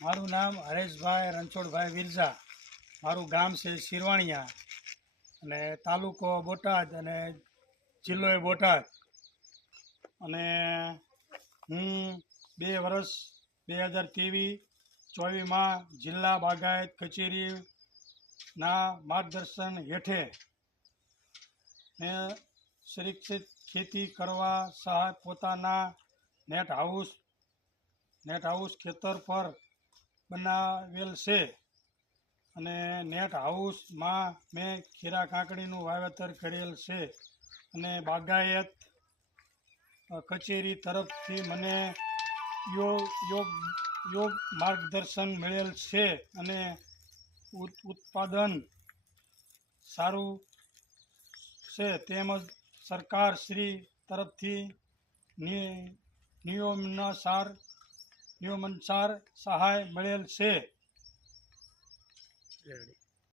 મારું નામ હરેશભાઈ રણછોડભાઈ વિરજા. મારું ગામ છે શિરવાણિયા અને તાલુકો બોટાદ અને જિલ્લો એ બોટાદ. અને હું 2 વર્ષ 2023-24માં જિલ્લા બાગાયત કચેરીના માર્ગદર્શન હેઠે મેં સુરક્ષિત ખેતી કરવા સહાય પોતાના નેટ હાઉસ ખેતર પર બનાવેલ છે. અને નેટ હાઉસમાં મેં ખીરા કાકડીનું વાવેતર કરેલ છે. અને બાગાયત કચેરી તરફથી મને યોગ માર્ગદર્શન મળેલ છે. અને ઉત્પાદન સારું છે. તેમજ સરકાર શ્રી તરફથી નિયમાનુસાર સહાય મળેલ છે.